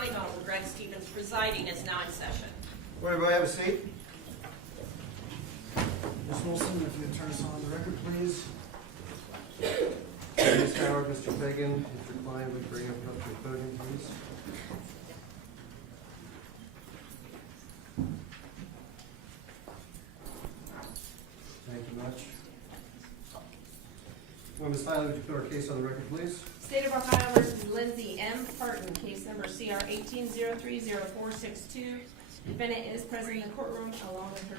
County Home with Greg Stevens presiding is now in session. Will everybody have a seat? Ms. Wilson, if you would turn us on the record, please. Ms. Howard, Mr. Fagan, if your client would bring up to the podium, please. Thank you much. Well, Ms. Hiley, would you put our case on the record, please? State of Ohio versus Lindsay Partin, case number CR 18030462. Defendant is present in the courtroom along with her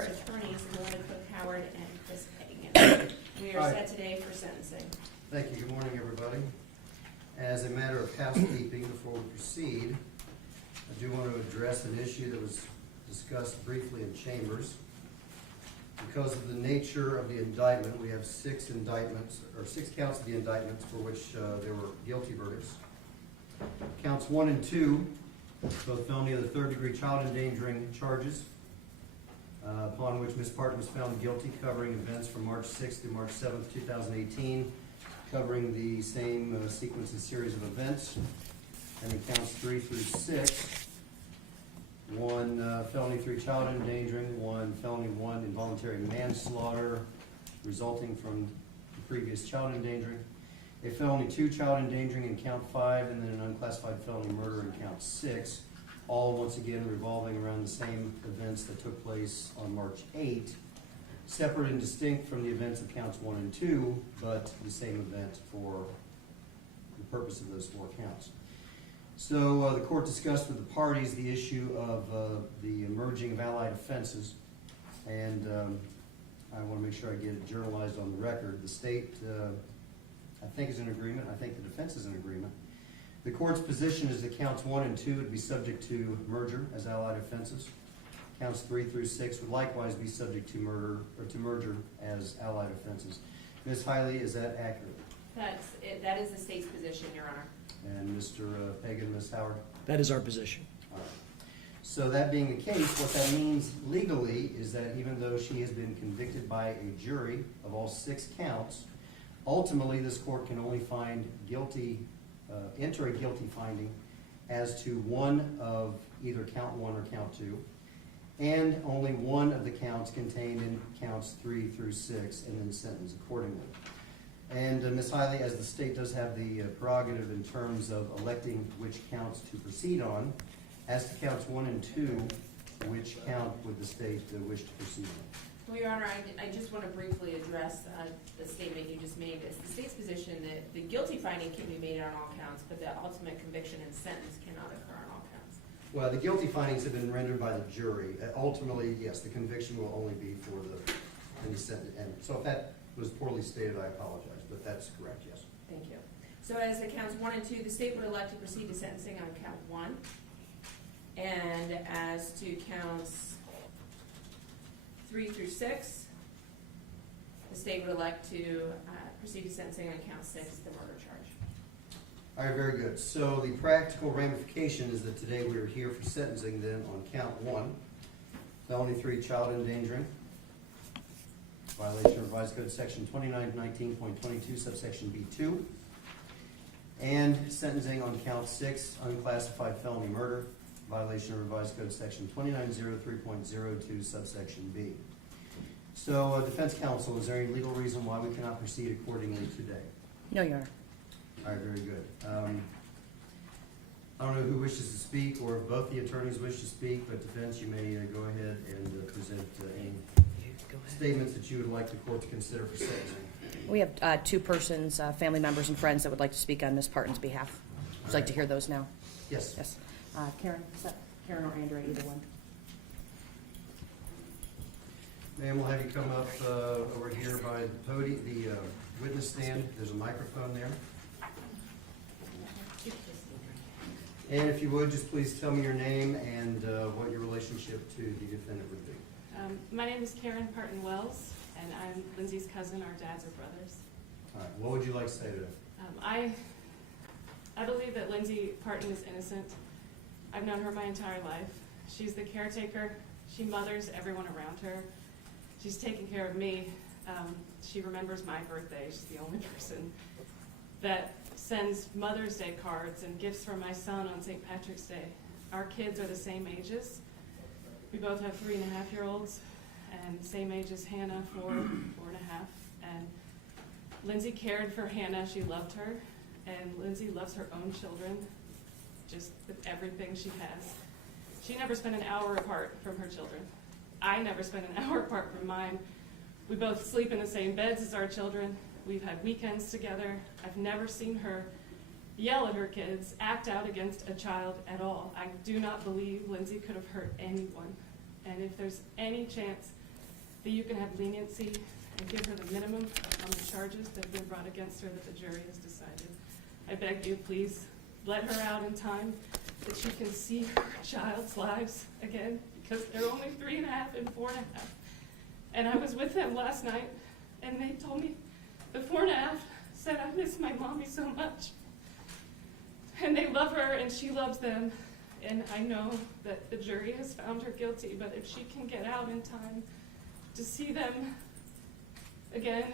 attorneys, Melinda Cook Howard and Chris Hagan. We are set today for sentencing. Thank you. Good morning, everybody. As a matter of housekeeping, before we proceed, I do want to address an issue that was discussed briefly in chambers. Because of the nature of the indictment, we have 6 indictments, or 6 counts of the indictments for which there were guilty verdicts. Counts 1 and 2, both felony of the 3rd-degree child endangering charges, upon which Ms. Partin was found guilty, covering events from March 6th to March 7th, 2018, covering the same sequence and series of events. And in counts 3 through 6, 1 felony 3 child endangering, 1 felony 1 involuntary manslaughter resulting from the previous child endangering, a felony 2 child endangering in count 5, and then an unclassified felony murder in count 6, all once again revolving around the same events that took place on March 8, separate and distinct from the events of counts 1 and 2, but the same event for the purpose of those 4 counts. So the court discussed with the parties the issue of the emerging of allied offenses, and I want to make sure I get it journalized on the record. The state, I think, is in agreement. I think the defense is in agreement. The court's position is that counts 1 and 2 would be subject to merger as allied offenses. Counts 3 through 6 would likewise be subject to merger as allied offenses. Ms. Hiley, is that accurate? That's it. That is the state's position, Your Honor. And Mr. Pagan, Ms. Howard? That is our position. All right. So that being the case, what that means legally is that even though she has been convicted by a jury of all 6 counts, ultimately this court can only find guilty, enter a guilty finding as to one of either count 1 or count 2, and only one of the counts contained in counts 3 through 6, and then sentence accordingly. And Ms. Hiley, as the state does have the prerogative in terms of electing which counts to proceed on, as to counts 1 and 2, which count would the state wish to proceed on? Well, Your Honor, I just want to briefly address the statement you just made. It's the state's position that the guilty finding can be made on all counts, but the ultimate conviction and sentence cannot occur on all counts. Well, the guilty findings have been rendered by the jury. Ultimately, yes, the conviction will only be for the sentence. And so if that was poorly stated, I apologize, but that's correct, yes. Thank you. So as to counts 1 and 2, the state would elect to proceed to sentencing on count 1. And as to counts 3 through 6, the state would elect to proceed to sentencing on count 6, the murder charge. All right, very good. So the practical ramification is that today we are here for sentencing then on count 1, felony 3 child endangering, violation of Revised Code Section 2919.22, subsection B2, and sentencing on count 6, unclassified felony murder, violation of Revised Code Section 2903.02, subsection B. So, defense counsel, is there any legal reason why we cannot proceed accordingly today? No, Your Honor. All right, very good. I don't know who wishes to speak, or if both the attorneys wish to speak, but defense, you may go ahead and present any statements that you would like the court to consider for sentencing. We have 2 persons, family members and friends that would like to speak on Ms. Partin's behalf. Would you like to hear those now? Yes. Yes. Karen, is that Karen or Andrea, either one? Ma'am, we'll have you come up over here by the podium, the witness stand. There's a microphone there. And if you would, just please tell me your name and what your relationship to the defendant would be. My name is Karen Partin Wells, and I'm Lindsay's cousin. Our dads are brothers. All right, what would you like to say today? I believe that Lindsay Partin is innocent. I've known her my entire life. She's the caretaker. She mothers everyone around her. She's taking care of me. She remembers my birthday. She's the only person that sends Mother's Day cards and gifts for my son on St. Patrick's Day. Our kids are the same ages. We both have 3.5-year-olds and same age as Hannah, 4.5. And Lindsay cared for Hannah. She loved her. And Lindsay loves her own children, just with everything she has. She never spent an hour apart from her children. I never spent an hour apart from mine. We both sleep in the same beds as our children. We've had weekends together. I've never seen her yell at her kids, act out against a child at all. I do not believe Lindsay could have hurt anyone. And if there's any chance that you can have leniency and give her the minimum on the charges that have been brought against her that the jury has decided, I beg you, please let her out in time that she can see her child's lives again, because they're only 3.5 and 4.5. And I was with them last night, and they told me the 4.5 said, I miss my mommy so much. And they love her, and she loves them. And I know that the jury has found her guilty, but if she can get out in time to see them again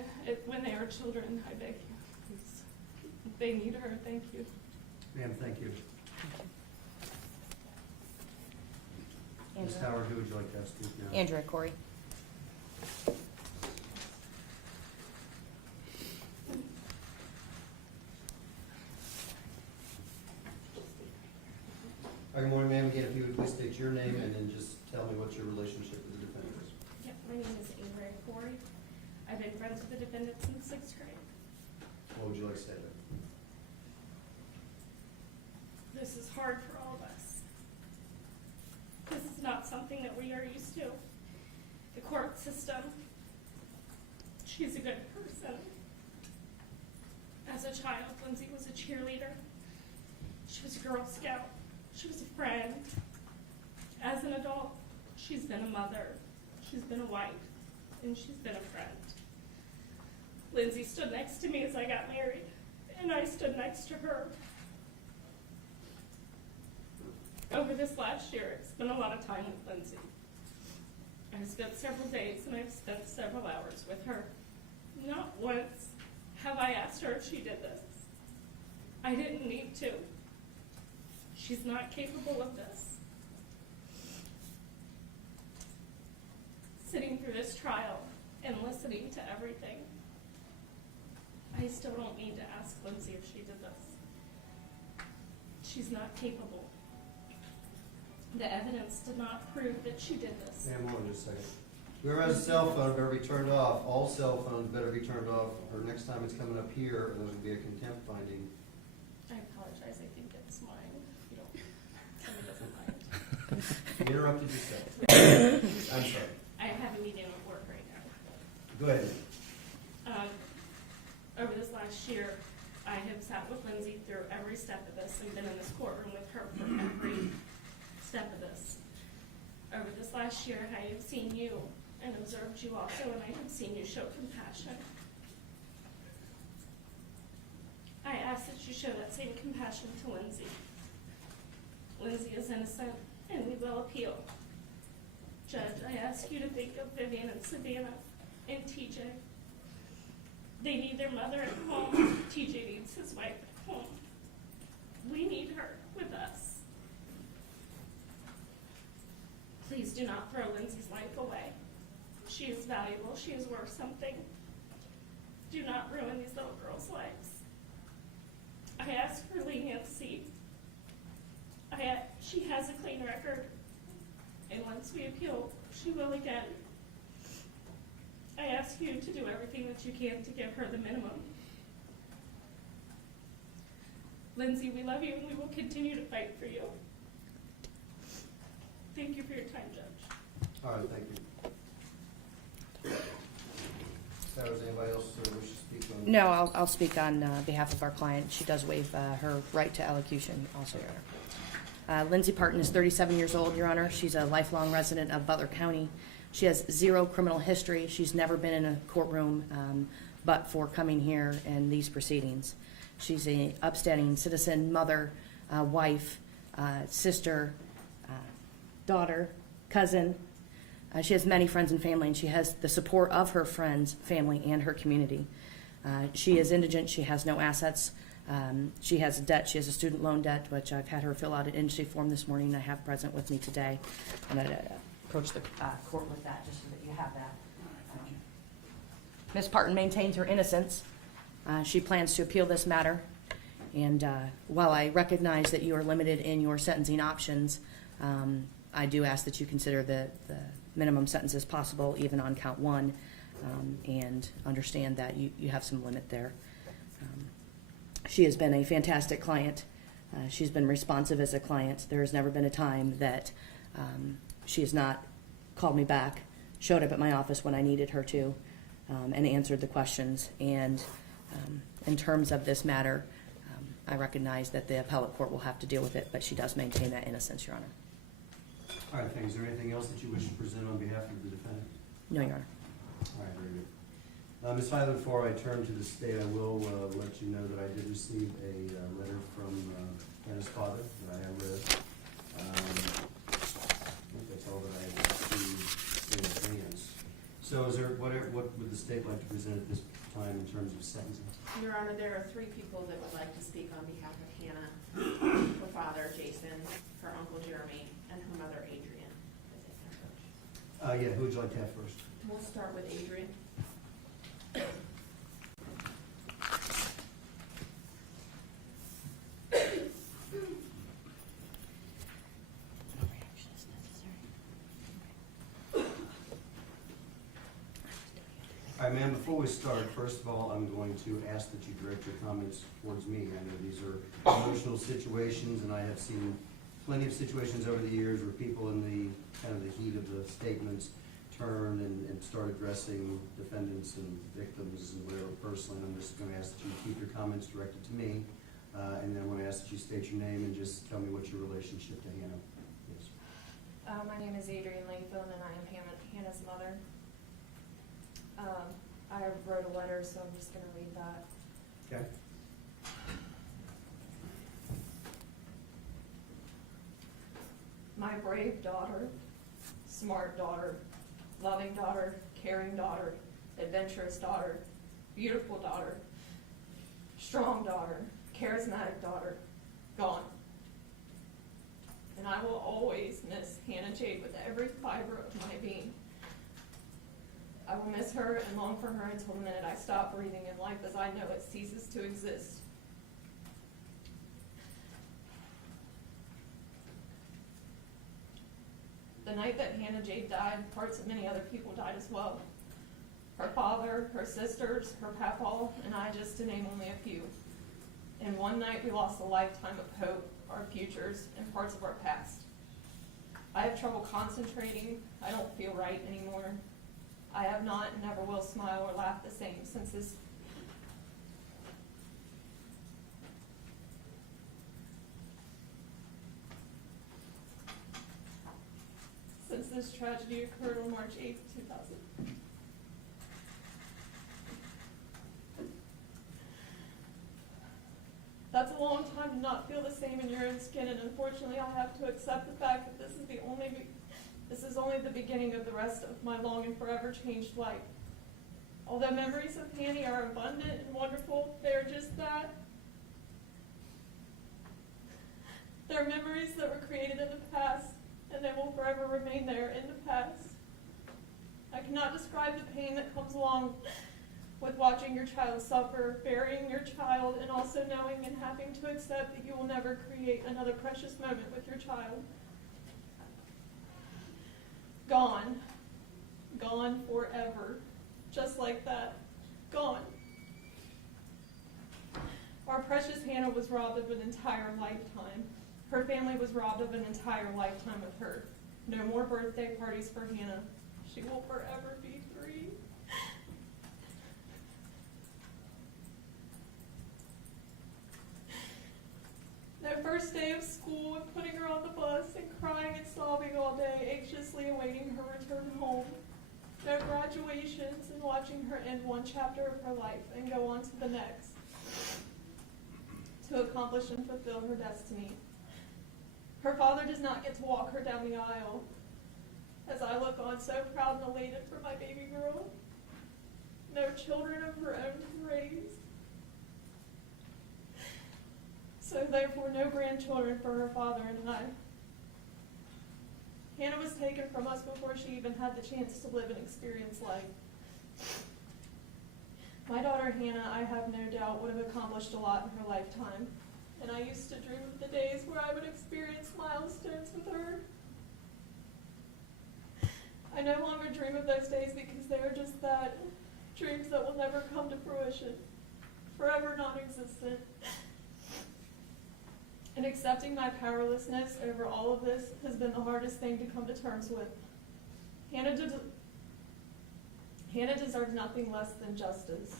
when they are children, I beg you, please. They need her. Thank you. Ma'am, thank you. Ms. Andrea. Howard, who would you like to have speak now? Andrea Corey. Good morning, ma'am. Again, if you would please state your name and then just tell me what your relationship with the defendant is. Yep, my name is Andrea Corey. I've been friends with the defendant since 6th grade. What would you like to say there? This is hard for all of us. This is not something that we are used to. The court system, she's a good person. As a child, Lindsay was a cheerleader. She was a Girl Scout. She was a friend. As an adult, she's been a mother. She's been a wife. And she's been a friend. Lindsay stood next to me as I got married, and I stood next to her. Over this last year, it's been a lot of time with Lindsay. I've spent several days and I've spent several hours with her. Not once have I asked her if she did this. I didn't need to. She's not capable of this. Sitting through this trial and listening to everything, I still don't need to ask Lindsay if she did this. She's not capable. The evidence did not prove that she did this. Ma'am, hold on just a second. Whoever has a cell phone better be turned off. All cell phones better be turned off, or next time it's coming up here, and there's gonna be a contempt finding. I apologize, I think it's mine. You don't, somebody doesn't mind. You interrupted yourself. I'm sorry. I have a meeting at work right now. Go ahead. Over this last year, I have sat with Lindsay through every step of this and been in this courtroom with her for every step of this. Over this last year, I have seen you and observed you also, and I have seen you show compassion. I ask that you show that same compassion to Lindsay. Lindsay is innocent, and we will appeal. Judge, I ask you to think of Vivian and Savannah and TJ. They need their mother at home. TJ needs his wife at home. We need her with us. Please do not throw Lindsay's life away. She is valuable. She is worth something. Do not ruin these little girls' lives. I ask for leniency. She has a clean record, and once we appeal, she will again. I ask you to do everything that you can to give her the minimum. Lindsay, we love you, and we will continue to fight for you. Thank you for your time, Judge. All right, thank you. Does anybody else wish to speak on? No, I'll speak on behalf of our client. She does waive her right to allocution also, Your Honor. Lindsay Partin is 37 years old, Your Honor. She's a lifelong resident of Butler County. She has 0 criminal history. She's never been in a courtroom but for coming here and these proceedings. She's an upstanding citizen, mother, wife, sister, daughter, cousin. She has many friends and family, and she has the support of her friends, family, and her community. She is indigent. She has no assets. She has a debt. She has a student loan debt, which I've had her fill out an industry form this morning. I have present with me today. I'm going to approach the court with that just so that you have that. Ms. Partin maintains her innocence. She plans to appeal this matter. And while I recognize that you are limited in your sentencing options, I do ask that you consider the minimum sentences possible, even on count 1, and understand that you have some limit there. She has been a fantastic client. She's been responsive as a client. There has never been a time that she has not called me back, showed up at my office when I needed her to, and answered the questions. And in terms of this matter, I recognize that the appellate court will have to deal with it, but she does maintain that innocence, Your Honor. All right, thanks. Is there anything else that you wish to present on behalf of the defendant? No, Your Honor. All right, very good. Ms. Hyland, before I turn to the state, I will let you know that I did receive a letter from Hannah's father that I have read. I think that's all that I have received in advance. So is there, what would the state like to present at this time in terms of sentencing? Your Honor, there are 3 people that would like to speak on behalf of Hannah. Her father, Jason, her uncle, Jeremy, and her mother, Adrian. Yeah, who would you like to have first? We'll start with Adrian. All right, ma'am, before we start, first of all, I'm going to ask that you direct your comments towards me. I know these are emotional situations, and I have seen plenty of situations over the years where people in the kind of the heat of the statements turn and start addressing defendants and victims and whatever personally. And I'm just going to ask that you keep your comments directed to me, and then I'm going to ask that you state your name and just tell me what's your relationship to Hannah. Yes. My name is Adrian Langfield, and I am Hannah's mother. I wrote a letter, so I'm just going to read that. Okay. My brave daughter, smart daughter, loving daughter, caring daughter, adventurous daughter, beautiful daughter, strong daughter, charismatic daughter, gone. And I will always miss Hannah Jade with every fiber of my being. I will miss her and long for her until the minute I stop breathing in life as I know it ceases to exist. The night that Hannah Jade died, parts of many other people died as well. Her father, her sisters, her papaw, and I, just to name only a few. In one night, we lost a lifetime of hope, our futures, and parts of our past. I have trouble concentrating. I don't feel right anymore. I have not and never will smile or laugh the same since this tragedy occurred on March 8th, 2000. That's a long time to not feel the same in your own skin, and unfortunately I have to accept the fact that this is only the beginning of the rest of my long and forever changed life. Although memories of Hanny are abundant and wonderful, they are just that. They're memories that were created in the past, and they will forever remain there in the past. I cannot describe the pain that comes along with watching your child suffer, burying your child, and also knowing and having to accept that you will never create another precious moment with your child. Gone. Gone forever. Just like that. Gone. Our precious Hannah was robbed of an entire lifetime. Her family was robbed of an entire lifetime with her. No more birthday parties for Hannah. She will forever be free. No first day of school and putting her on the bus and crying and sobbing all day, anxiously awaiting her return home. No graduations and watching her end one chapter of her life and go on to the next to accomplish and fulfill her destiny. Her father does not get to walk her down the aisle as I look on so proud and elated for my baby girl. No children of her own to raise. so therefore no grandchildren for her father and I. Hannah was taken from us before she even had the chance to live and experience life. My daughter Hannah, I have no doubt, would have accomplished a lot in her lifetime, and I used to dream of the days where I would experience milestones with her. I no longer dream of those days because they are just that, dreams that will never come to fruition, forever non-existent. And accepting my powerlessness over all of this has been the hardest thing to come to terms with. Hannah deserves nothing less than justice.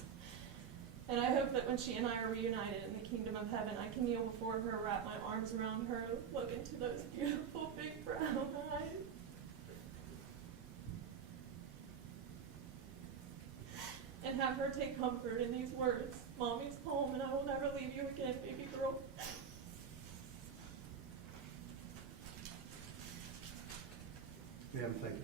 And I hope that when she and I are reunited in the kingdom of heaven, I can kneel before her, wrap my arms around her, look into those beautiful big brown eyes. And have her take comfort in these words, "Mommy's home and I will never leave you again, baby girl." Ma'am, thank you.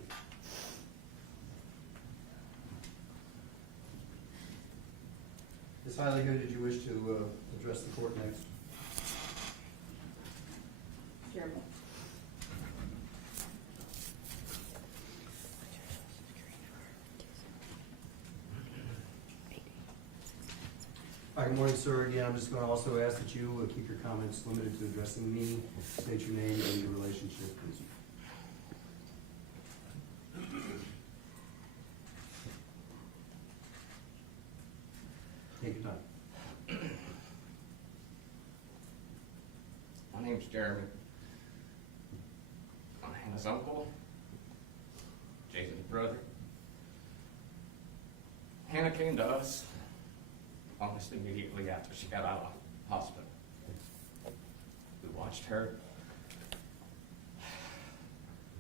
Ms. Hiley, who did you wish to address the court next? Jeremy. Hi, good morning, sir. Again, I'm just going to also ask that you keep your comments limited to addressing me. State your name and your relationship, please. Take your time. My name's Jeremy. I'm Hannah's uncle, Jason's brother. Hannah came to us almost immediately after she got out of the hospital. We watched her.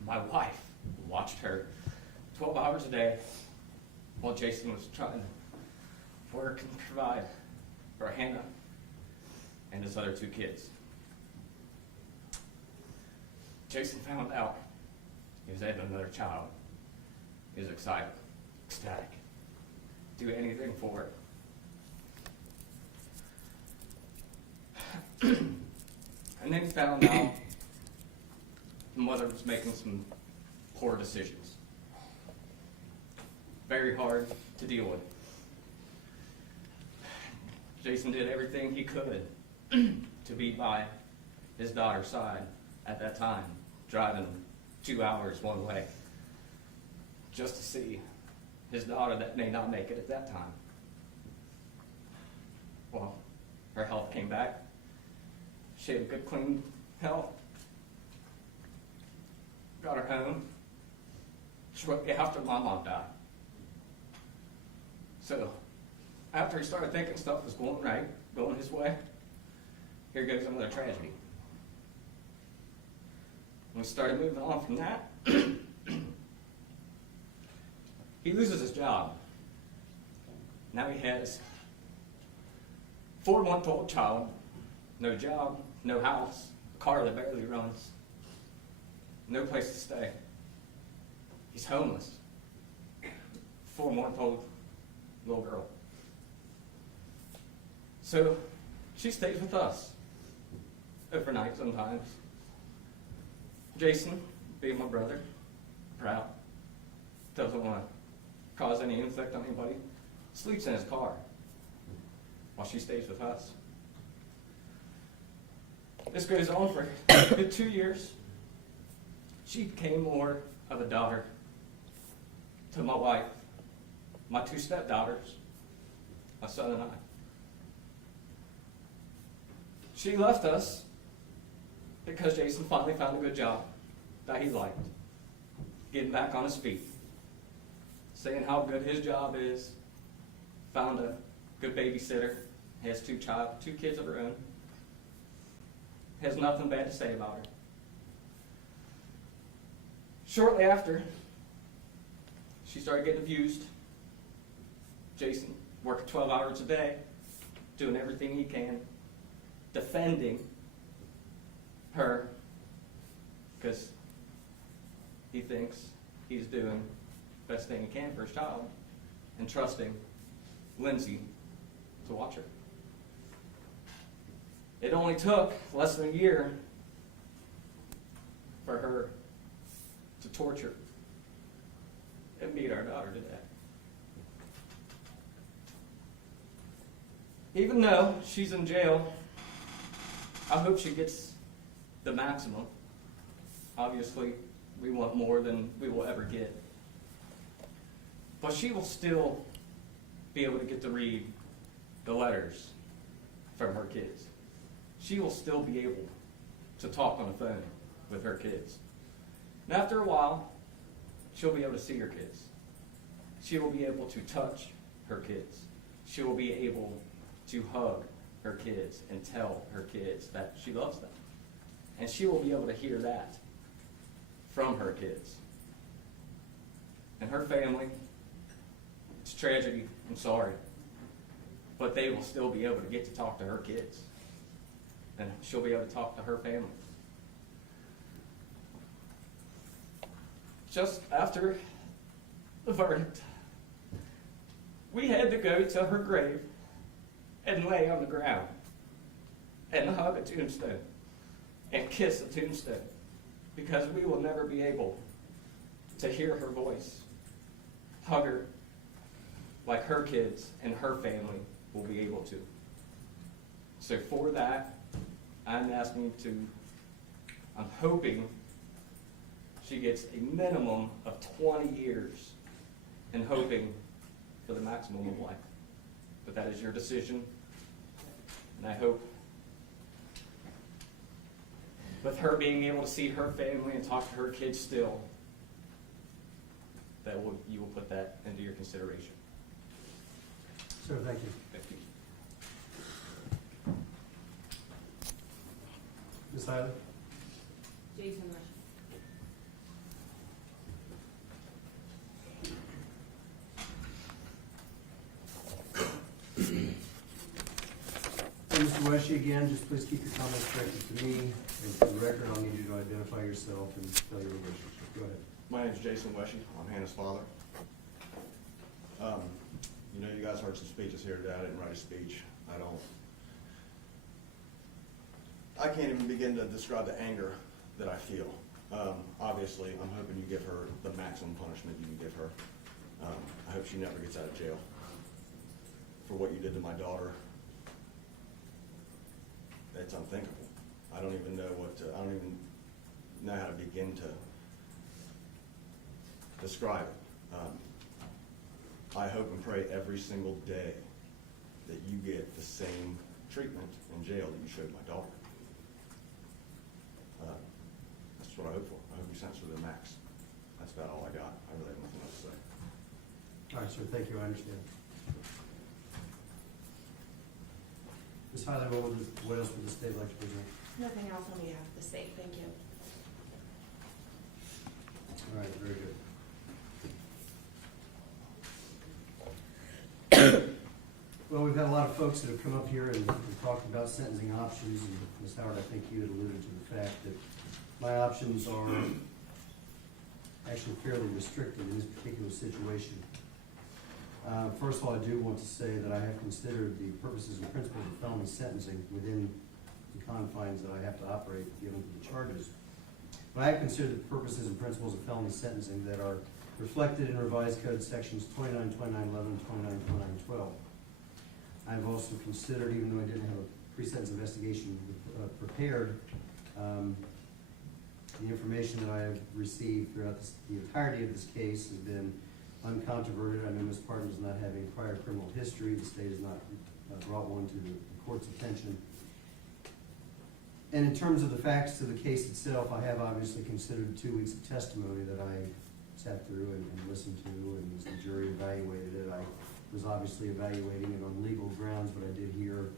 My wife watched her 12 hours a day while Jason was trying to work and provide for Hannah and his other two kids. Jason found out he was having another child. He was excited, ecstatic, do anything for it. And then he found out the mother was making some poor decisions. Very hard to deal with. Jason did everything he could to be by his daughter's side at that time, driving 2 hours one way just to see his daughter that may not make it at that time. Well, her health came back. She had good, clean health. Got her home shortly after my mom died. So, after he started thinking stuff was going right, going his way, here goes another tragedy. When we started moving on from that, he loses his job. Now he has a 4-month-old child, no job, no house, a car that barely runs, no place to stay. He's homeless. 4-month-old little girl. So she stays with us overnight sometimes. Jason, being my brother, proud, doesn't want to cause any effect on anybody, sleeps in his car while she stays with us. This goes on for a good 2 years. She became more of a daughter to my wife, my 2 stepdaughters, my son and I. She left us because Jason finally found a good job that he liked, getting back on his feet, saying how good his job is, found a good babysitter, has 2 kids of her own, has nothing bad to say about her. Shortly after, she started getting abused. Jason working 12 hours a day, doing everything he can, defending her because he thinks he's doing the best thing he can for his child and trusting Lindsay to watch her. It only took less than a year for her to torture and beat our daughter to death. Even though she's in jail, I hope she gets the maximum. Obviously, we want more than we will ever get. But she will still be able to get to read the letters from her kids. She will still be able to talk on the phone with her kids. And after a while, she'll be able to see her kids. She will be able to touch her kids. She will be able to hug her kids and tell her kids that she loves them. And she will be able to hear that from her kids. And her family, it's tragedy, I'm sorry, but they will still be able to get to talk to her kids. And she'll be able to talk to her family. Just after the verdict, we had to go to her grave and lay on the ground and hug a tombstone and kiss a tombstone, because we will never be able to hear her voice, hug her like her kids and her family will be able to. So for that, I'm hoping she gets a minimum of 20 years and hoping for the maximum of life. But that is your decision. And I hope with her being able to see her family and talk to her kids still, that you will put that into your consideration. Sir, thank you. Thank you. Ms. Hiley? Jason Rush. Mr. Weshy, again, just please keep your comments directed to me, and for the record, I'll need you to identify yourself and tell your relationship. Go ahead. My name's Jason Weshy. I'm Hannah's father. You know, you guys heard some speeches here today. I didn't write a speech. I can't even begin to describe the anger that I feel. Obviously, I'm hoping you give her the maximum punishment you can give her. I hope she never gets out of jail for what you did to my daughter. It's unthinkable. I don't even know I don't even know how to begin to describe it. I hope and pray every single day that you get the same treatment in jail that you showed my daughter. That's what I hope for. I hope you sentence her to the max. That's about all I got. I really have nothing else to say. All right, sir, thank you, I understand. Ms. Hiley, what else would the state like to present? Nothing else on behalf of the state, thank you. All right, very good. Well, we've had a lot of folks that have come up here and talked about sentencing options, and Ms. Howard, I think you had alluded to the fact that my options are actually fairly restricted in this particular situation. First of all, I do want to say that I have considered the purposes and principles of felony sentencing within the confines that I have to operate given the charges. But I have considered the purposes and principles of felony sentencing that are reflected in revised code sections 29, 29, 11, 29, 29, 12. I have also considered, even though I didn't have a pre-sentence investigation prepared, the information that I have received throughout the entirety of this case has been uncontroverted. I know Ms. Partin does not have any prior criminal history. The state has not brought one to the court's attention. And in terms of the facts of the case itself, I have obviously considered 2 weeks of testimony that I sat through and listened to, and as the jury evaluated it, I was obviously evaluating it on legal grounds, but I did hear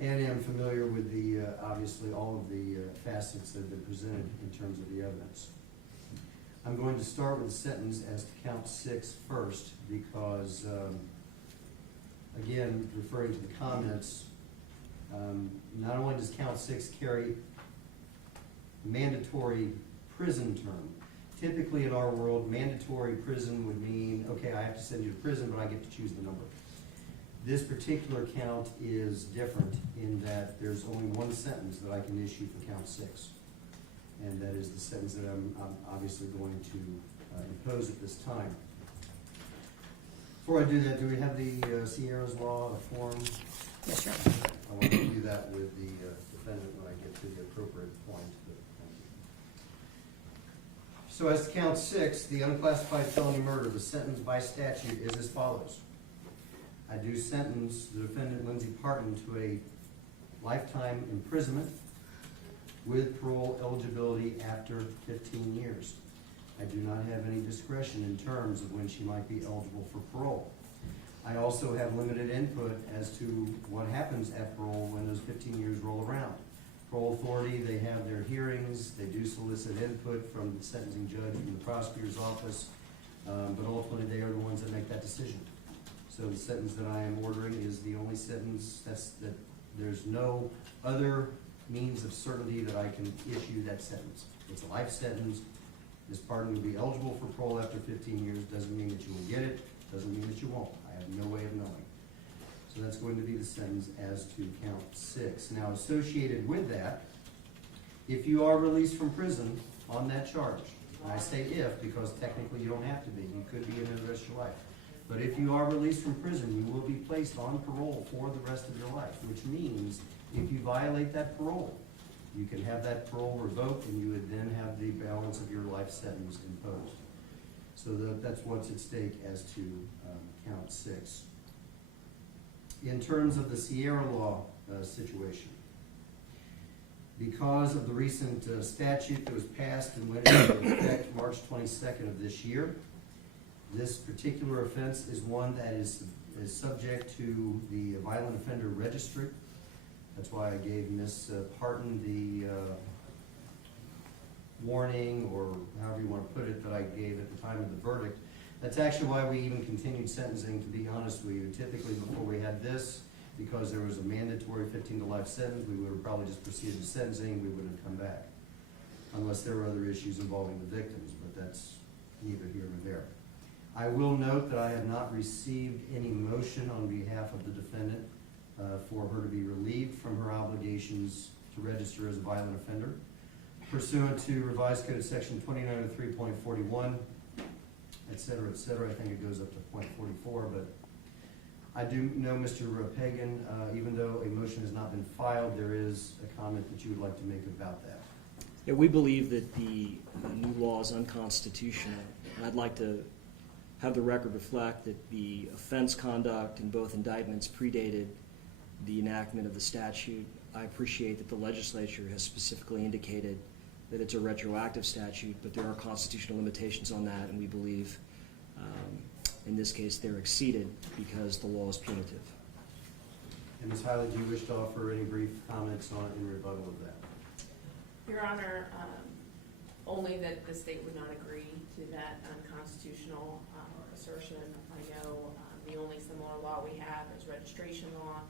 and am familiar with the, obviously, all of the facets that have been presented in terms of the evidence. I'm going to start with a sentence as to count 6 first, because, again, referring to the comments, not only does count 6 carry mandatory prison term. Typically in our world, mandatory prison would mean, okay, I have to send you to prison, but I get to choose the number. This particular count is different in that there's only one sentence that I can issue for count 6. And that is the sentence that I'm obviously going to impose at this time. Before I do that, do we have the Sierra's Law form? Yes, Your Honor. I want to do that with the defendant when I get to the appropriate point. But thank you. So as to count 6, the unclassified felony murder, the sentence by statute is as follows. I do sentence the defendant, Lindsay Partin, to a lifetime imprisonment with parole eligibility after 15 years. I do not have any discretion in terms of when she might be eligible for parole. I also have limited input as to what happens at parole when those 15 years roll around. Parole authority, they have their hearings, they do solicit input from the sentencing judge, from the prosecutor's office, but ultimately they are the ones that make that decision. So the sentence that I am ordering is the only sentence that there's no other means of certainty that I can issue that sentence. It's a life sentence. Ms. Partin will be eligible for parole after 15 years. Doesn't mean that you will get it. Doesn't mean that you won't. I have no way of knowing. So that's going to be the sentence as to count 6. Now, associated with that, if you are released from prison on that charge, and I say if because technically you don't have to be. You could be in the rest of your life. But if you are released from prison, you will be placed on parole for the rest of your life, which means if you violate that parole, you can have that parole revoked and you would then have the balance of your life sentence imposed. So that's what's at stake as to count 6. In terms of the Sierra Law situation, because of the recent statute that was passed and went into effect March 22nd of this year, this particular offense is one that is subject to the violent offender registry. That's why I gave Ms. Partin the warning, or however you want to put it, that I gave at the time of the verdict. That's actually why we even continued sentencing, to be honest with you. Typically, before we had this, because there was a mandatory 15 to life sentence, we would have probably just proceeded to sentencing, we wouldn't have come back. Unless there were other issues involving the victims, but that's neither here nor there. I will note that I have not received any motion on behalf of the defendant for her to be relieved from her obligations to register as a violent offender. Pursuant to Revised Code Section 2903.41, et cetera, I think it goes up to .44, but I do know, Mr. Pagan, even though a motion has not been filed, there is a comment that you would like to make about that. Yeah, we believe that the new law is unconstitutional, and I'd like to have the record reflect that the offense conduct in both indictments predated the enactment of the statute. I appreciate that the legislature has specifically indicated that it's a retroactive statute, but there are constitutional limitations on that, and we believe in this case they're exceeded because the law is punitive. And Ms. Hiley, do you wish to offer any brief comments on in rebuttal of that? Your Honor, only that the state would not agree to that unconstitutional assertion. I know the only similar law we have is registration law,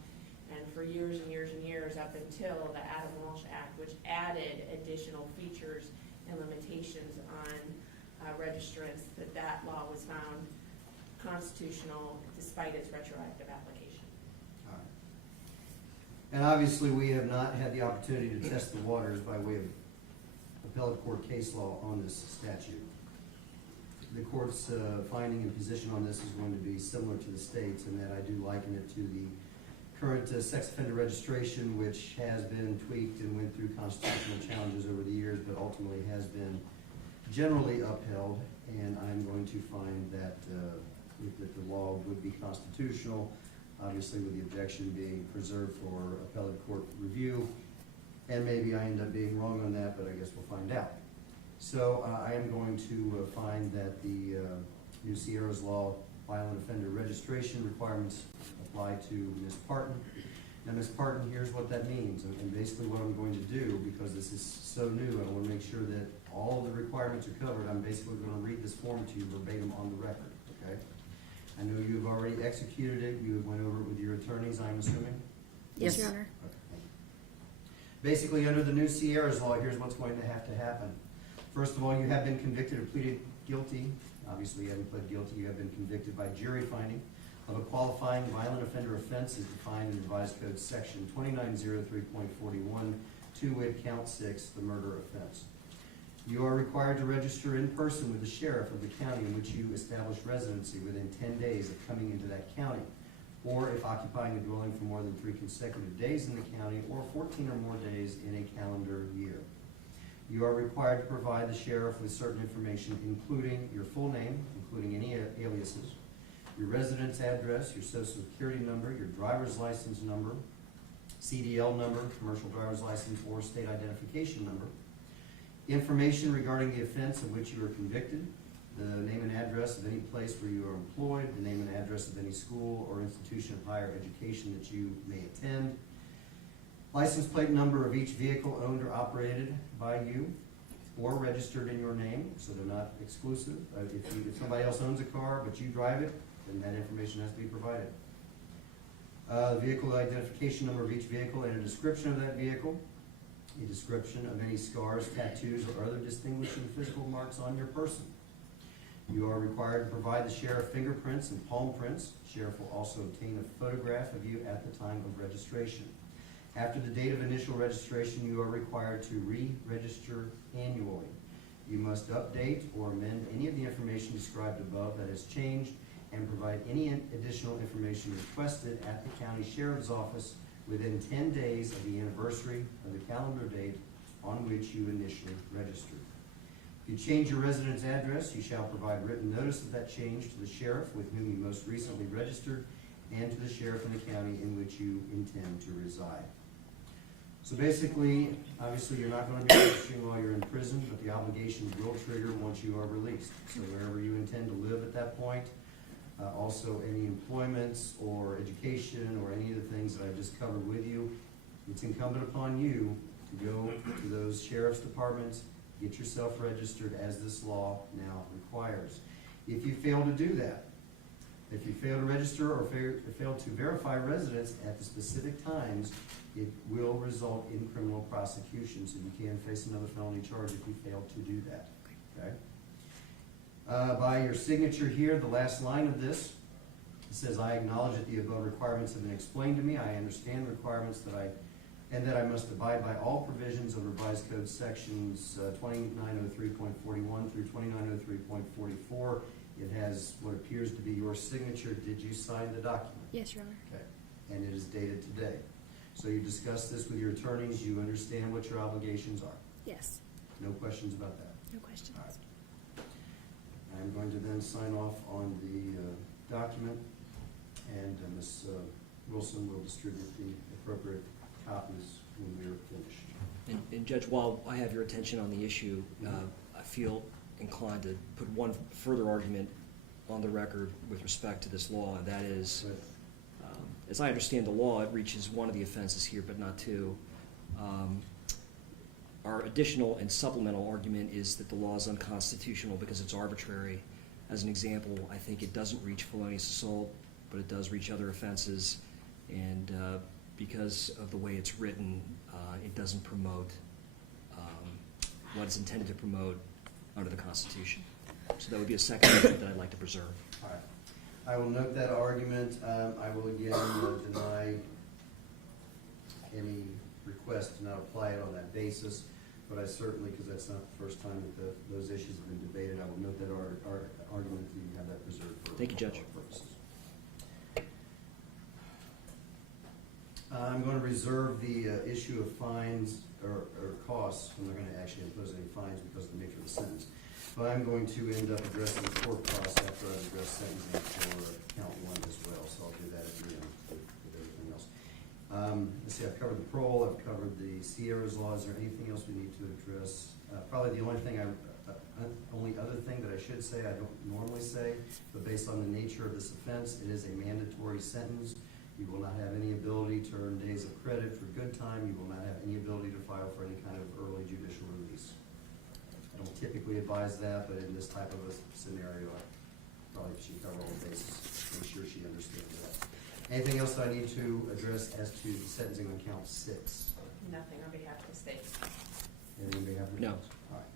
and for years and years and years up until the Adam Walsh Act, which added additional features and limitations on registrants, that law was found constitutional despite its retroactive application. All right. And obviously, we have not had the opportunity to test the waters by way of appellate court case law on this statute. The court's finding and position on this is going to be similar to the state's, in that I do liken it to the current sex offender registration, which has been tweaked and went through constitutional challenges over the years, but ultimately has been generally upheld. And I'm going to find that that the law would be constitutional, obviously with the objection being preserved for appellate court review. And maybe I end up being wrong on that, but I guess we'll find out. So I am going to find that the new Sierra's Law violent offender registration requirements apply to Ms. Partin. Now, Ms. Partin, here's what that means, and basically what I'm going to do, because this is so new, I want to make sure that all the requirements are covered. I'm basically going to read this form to you verbatim on the record, okay? I know you've already executed it. You went over it with your attorneys, I'm assuming? Yes, Your Honor. Okay. Basically, under the new Sierra's Law, here's what's going to happen. First of all, you have been convicted or pleaded guilty. Obviously, you haven't pled guilty. You have been convicted by jury finding of a qualifying violent offender offense is defined in Revised Code Section 2903.41, to wit, Count 6, the murder offense. You are required to register in person with the sheriff of the county in which you establish residency within 10 days of coming into that county, or if occupying a dwelling for more than 3 consecutive days in the county, or 14 or more days in a calendar year. You are required to provide the sheriff with certain information, including your full name, including any aliases, your residence address, your social security number, your driver's license number, CDL number, commercial driver's license, or state identification number, information regarding the offense of which you are convicted, the name and address of any place where you are employed, the name and address of any school or institution of higher education that you may attend, license plate number of each vehicle owned or operated by you or registered in your name, so they're not exclusive. If somebody else owns a car but you drive it, then that information has to be provided. The vehicle identification number of each vehicle and a description of that vehicle, a description of any scars, tattoos, or other distinguishing physical marks on your person. You are required to provide the sheriff fingerprints and palm prints. Sheriff will also obtain a photograph of you at the time of registration. After the date of initial registration, you are required to re-register annually. You must update or amend any of the information described above that has changed and provide any additional information requested at the county sheriff's office within 10 days of the anniversary of the calendar date on which you initially registered. If you change your residence address, you shall provide written notice of that change to the sheriff with whom you most recently registered and to the sheriff in the county in which you intend to reside. So basically, obviously, you're not going to be registering while you're in prison, but the obligations will trigger once you are released. So wherever you intend to live at that point, also any employments or education or any of the things that I've just covered with you, it's incumbent upon you to go to those sheriff's departments, get yourself registered as this law now requires. If you fail to do that, if you fail to register or fail to verify residence at the specific times, it will result in criminal prosecution, so you can face another felony charge if you fail to do that. Okay? By your signature here, the last line of this, it says, I acknowledge that the above requirements have been explained to me. I understand the requirements and that I must abide by all provisions of Revised Code Sections 2903.41 through 2903.44. It has what appears to be your signature. Did you sign the document? Yes, Your Honor. Okay. And it is dated today. So you discussed this with your attorneys. You understand what your obligations are. Yes. No questions about that? No questions. All right. I'm going to then sign off on the document, and Ms. Wilson will distribute the appropriate copies when we are finished. And Judge, while I have your attention on the issue, I feel inclined to put one further argument on the record with respect to this law, and that is, as I understand the law, it reaches one of the offenses here, but not two. Our additional and supplemental argument is that the law is unconstitutional because it's arbitrary. As an example, I think it doesn't reach felonious assault, but it does reach other offenses, and because of the way it's written, it doesn't promote what it's intended to promote under the Constitution. So that would be a second argument that I'd like to preserve. All right. I will note that argument. I will again deny any request to not apply it on that basis, but I certainly, because that's not the first time that those issues have been debated, I will note that our argument that you have that preserved for Thank you, Judge. purposes. I'm going to reserve the issue of fines or costs. I'm not going to actually impose any fines because of the nature of the sentence. But I'm going to end up addressing the court costs after I address sentencing for count one as well. So I'll do that at the end with everything else. Let's see, I've covered the parole, I've covered the Sierra's law. Is there anything else we need to address? Probably the only other thing that I should say, I don't normally say, but based on the nature of this offense, it is a mandatory sentence. You will not have any ability to earn days of credit for good time. You will not have any ability to file for any kind of early judicial release. I don't typically advise that, but in this type of a scenario, I probably should cover all the bases, make sure she understands that. Anything else that I need to address as to the sentencing on count 6? Nothing on behalf of the state. Anything on behalf of the No. All right.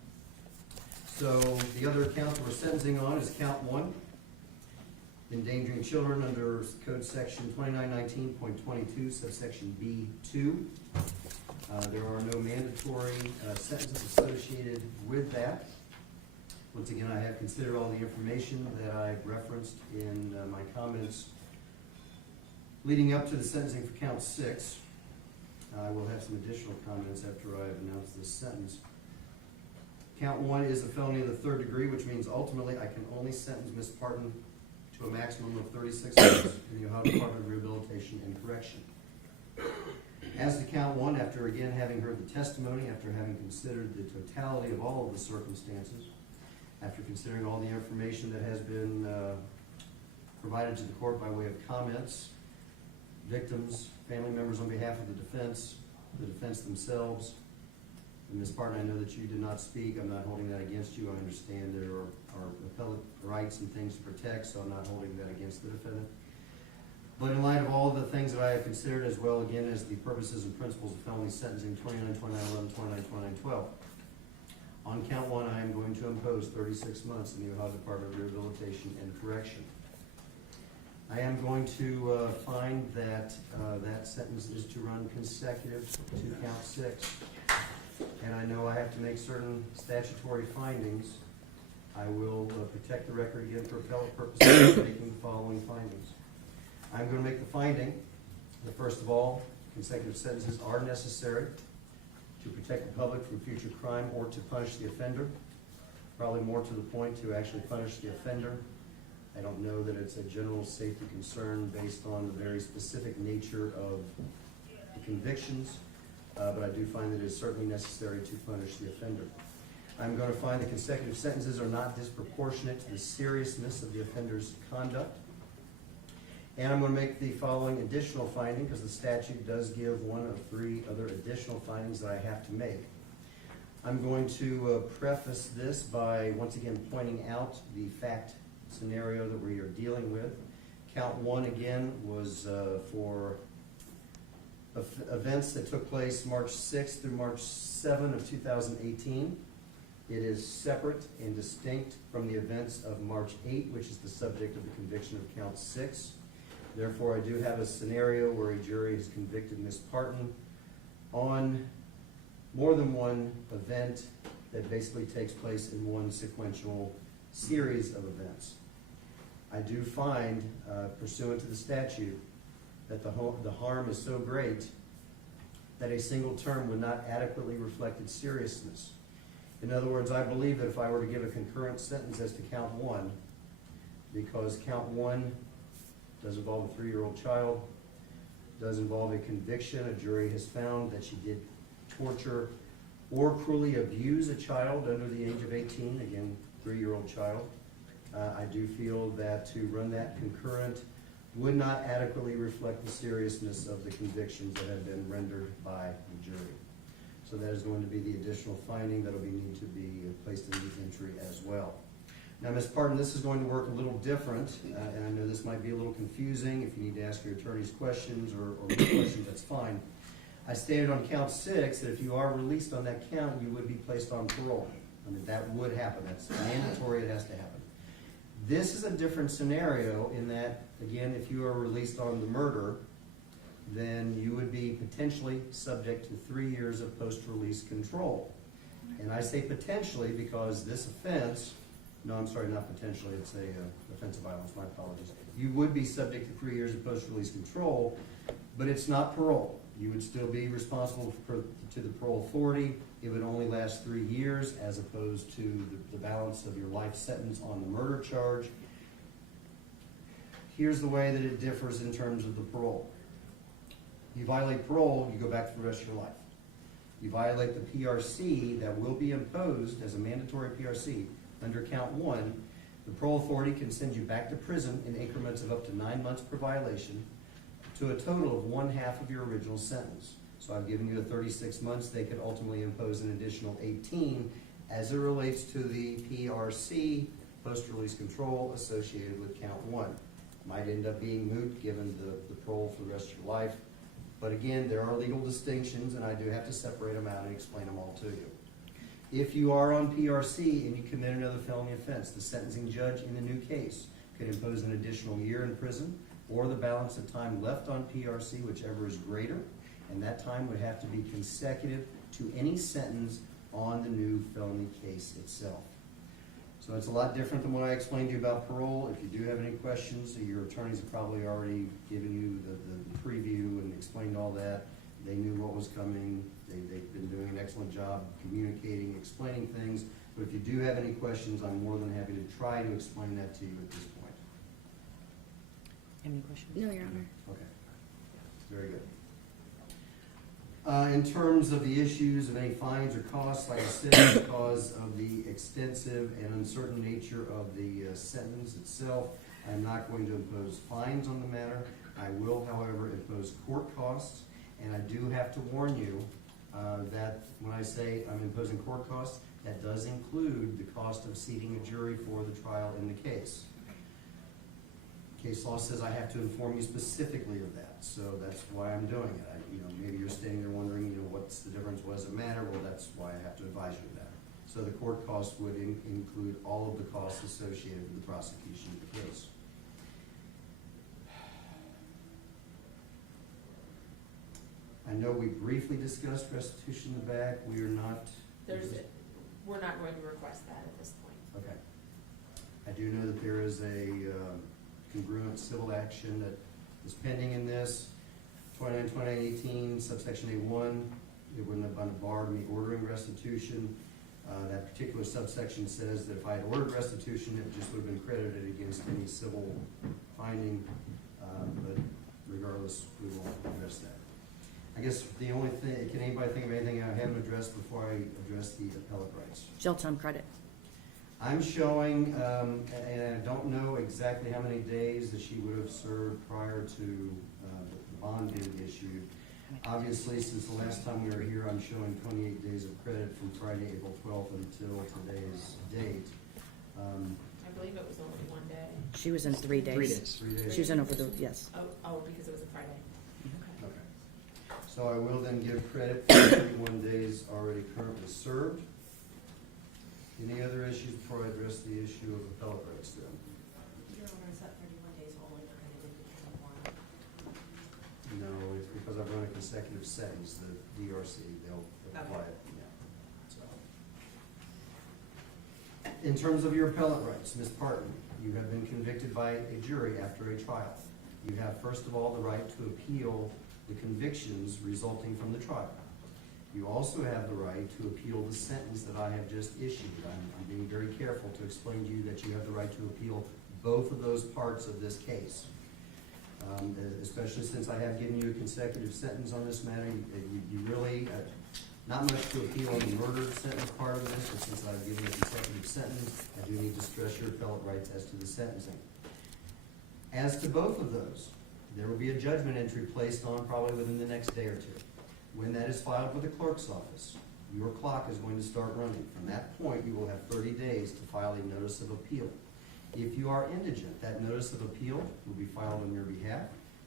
So the other count that we're sentencing on is count 1. endangering children under Code Section 2919.22, subsection B2. There are no mandatory sentences associated with that. Once again, I have considered all the information that I referenced in my comments leading up to the sentencing for count 6. I will have some additional comments after I have announced this sentence. Count 1 is a felony of the 3rd degree, which means ultimately I can only sentence Ms. Partin to a maximum of 36 months in the Ohio Department of Rehabilitation and Correction. As to count 1, after again having heard the testimony, after having considered the totality of all of the circumstances, after considering all the information that has been provided to the court by way of comments, victims, family members on behalf of the defense themselves, and Ms. Partin, I know that you did not speak. I'm not holding that against you. I understand there are appellate rights and things to protect, so I'm not holding that against the defendant. But in light of all of the things that I have considered, as well again as the purposes and principles of felony sentencing 29, 29, 11, 29, 29, 12, on count 1, I am going to impose 36 months in the Ohio Department of Rehabilitation and Correction. I am going to find that that sentence is to run consecutive to count 6. And I know I have to make certain statutory findings. I will protect the record again for appellate purposes by making the following findings. I'm going to make the finding that, first of all, consecutive sentences are necessary to protect the public from future crime or to punish the offender. Probably more to the point, to actually punish the offender. I don't know that it's a general safety concern based on the very specific nature of the convictions, but I do find that it is certainly necessary to punish the offender. I'm going to find that consecutive sentences are not disproportionate to the seriousness of the offender's conduct. And I'm going to make the following additional finding, because the statute does give one of 3 other additional findings that I have to make. I'm going to preface this by once again pointing out the fact scenario that we are dealing with. Count 1 again was for events that took place March 6th through March 7 of 2018. It is separate and distinct from the events of March 8, which is the subject of the conviction of count 6. Therefore, I do have a scenario where a jury has convicted Ms. Partin on more than one event that basically takes place in one sequential series of events. I do find, pursuant to the statute, that the harm is so great that a single term would not adequately reflect its seriousness. In other words, I believe that if I were to give a concurrent sentence as to count 1, because count 1 does involve a 3-year-old child, does involve a conviction, a jury has found that she did torture or cruelly abuse a child under the age of 18, again, 3-year-old child. I do feel that to run that concurrent would not adequately reflect the seriousness of the convictions that have been rendered by the jury. So that is going to be the additional finding that will need to be placed in the entry as well. Now, Ms. Partin, this is going to work a little different, and I know this might be a little confusing. If you need to ask your attorneys questions or more questions, that's fine. I stated on count 6 that if you are released on that count, you would be placed on parole. I mean, that would happen. That's mandatory. It has to happen. This is a different scenario in that, again, if you are released on the murder, then you would be potentially subject to 3 years of post-release control. And I say potentially because this offense, no, I'm sorry, not potentially, it's a offense of violence, my apologies. You would be subject to 3 years of post-release control, but it's not parole. You would still be responsible to the parole authority. It would only last 3 years as opposed to the balance of your life sentence on the murder charge. Here's the way that it differs in terms of the parole. You violate parole, you go back for the rest of your life. You violate the PRC that will be imposed as a mandatory PRC under count 1, the parole authority can send you back to prison in increments of up to 9 months per violation to a total of 1/2 of your original sentence. So I've given you the 36 months. They could ultimately impose an additional 18 as it relates to the PRC, post-release control, associated with count 1. Might end up being moot given the parole for the rest of your life. But again, there are legal distinctions, and I do have to separate them out and explain them all to you. If you are on PRC and you commit another felony offense, the sentencing judge in the new case can impose an additional year in prison or the balance of time left on PRC, whichever is greater, and that time would have to be consecutive to any sentence on the new felony case itself. So it's a lot different than what I explained to you about parole. If you do have any questions, your attorneys have probably already given you the preview and explained all that. They knew what was coming. They've been doing an excellent job communicating, explaining things. But if you do have any questions, I'm more than happy to try to explain that to you at this point. Any questions? No, Your Honor. Okay, very good. In terms of the issues of any fines or costs, like I said, because of the extensive and uncertain nature of the sentence itself, I'm not going to impose fines on the matter. I will, however, impose court costs, and I do have to warn you that when I say I'm imposing court costs, that does include the cost of seating a jury for the trial in the case. Case law says I have to inform you specifically of that, so that's why I'm doing it. Maybe you're standing there wondering, what's the difference, what does it matter? Well, that's why I have to advise you of that. So the court costs would include all of the costs associated with the prosecution of the case. I know we briefly discussed restitution in the back. We are not. We're not going to request that at this point. Okay. I do know that there is a congruent civil action that is pending in this. 29-28-18, subsection A1, it wouldn't have been a bar to me ordering restitution. That particular subsection says that if I had ordered restitution, it just would have been credited against any civil finding, but regardless, we won't address that. I guess the only thing, can anybody think of anything I haven't addressed before I address the appellate rights? Jail time credit. I'm showing, and I don't know exactly how many days that she would have served prior to the bond being issued. Obviously, since the last time we were here, I'm showing 28 days of credit from Friday, April 12th until today's date. I believe it was only 1 day. She was in 3 days. 3 days. 3 days. She was in over the, yes. Oh, because it was a Friday. Okay. Okay. So I will then give credit for 31 days already currently served. Any other issues before I address the issue of appellate rights then? Your Honor, is that 31 days only credited to count one? No, it's because I've run a consecutive sentence, the DRC, they'll apply it, yeah. So. In terms of your appellate rights, Ms. Partin, you have been convicted by a jury after a trial. You have, first of all, the right to appeal the convictions resulting from the trial. You also have the right to appeal the sentence that I have just issued. I'm being very careful to explain to you that you have the right to appeal both of those parts of this case. Especially since I have given you a consecutive sentence on this matter, you really, not much to appeal on the murder sentence part of this, but since I've given you a consecutive sentence, I do need to stress your appellate rights as to the sentencing. As to both of those, there will be a judgment entry placed on probably within the next day or two. When that is filed with the clerk's office, your clock is going to start running. From that point, you will have 30 days to file a notice of appeal. If you are indigent, that notice of appeal will be filed on your behalf.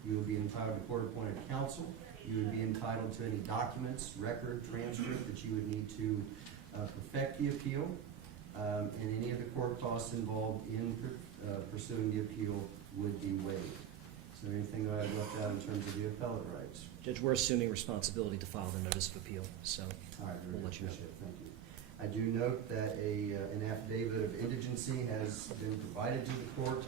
You will be entitled to court-appointed counsel. You would be entitled to any documents, record, transcript that you would need to perfect the appeal, and any of the court costs involved in pursuing the appeal would be waived. Is there anything that I've left out in terms of the appellate rights? Judge, we're assuming responsibility to file the notice of appeal, so All right, we'll very let you know. appreciate it. Thank you. I do note that an affidavit of indigency has been provided to the court.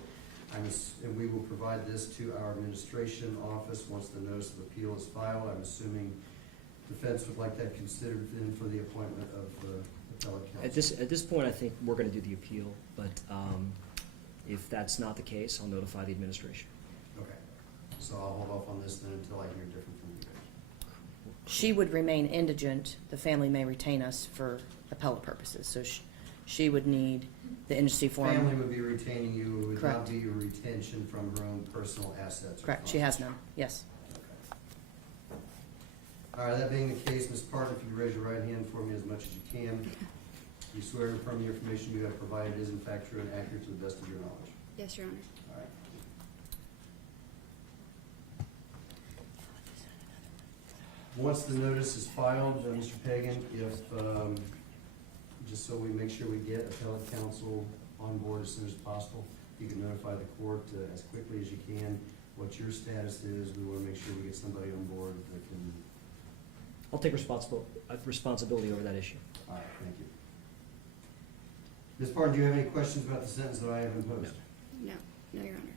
And we will provide this to our administration office once the notice of appeal is filed. I'm assuming defense would like that considered then for the appointment of appellate counsel. At this point, I think we're going to do the appeal, but if that's not the case, I'll notify the administration. Okay. So I'll hold off on this then until I hear different from you guys. She would remain indigent. The family may retain us for appellate purposes. So she would need the indigency form. Family would be retaining you. It would Correct. not be a retention from her own personal assets. or Correct. She funds. has none. Yes. Okay. All right, that being the case, Ms. Partin, if you raise your right hand for me as much as you can. You swear to affirm the information you have provided is in fact true and accurate to the best of your knowledge. Yes, Your Honor. All right. Once the notice is filed, Mr. Pagan, if, just so we make sure we get appellate counsel on board as soon as possible, you can notify the court as quickly as you can what your status is. We want to make sure we get somebody on board that can. I'll take responsibility over that issue. All right, thank you. Ms. Partin, do you have any questions about the sentence that I have imposed? No, no, Your Honor.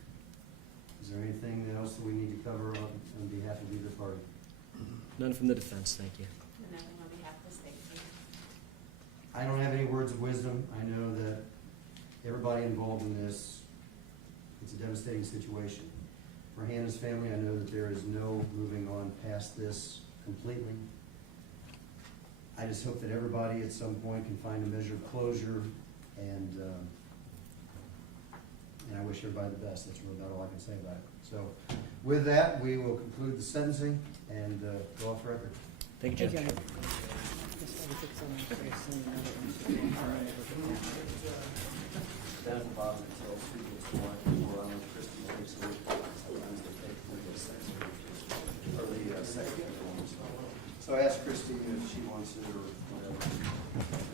Is there anything else that we need to cover on behalf of either party? None from the defense, thank you. And nothing on behalf of the state. I don't have any words of wisdom. I know that everybody involved in this, it's a devastating situation. For Hannah's family, I know that there is no moving on past this completely. I just hope that everybody at some point can find a measure of closure, and I wish everybody the best. That's really about all I can say about it. So with that, we will conclude the sentencing and go off record. Thank you, Judge. Down at the bottom, it tells who gets what, or Christie takes the, sometimes they take the second, or the second one. So I asked Christie if she wants it or whatever.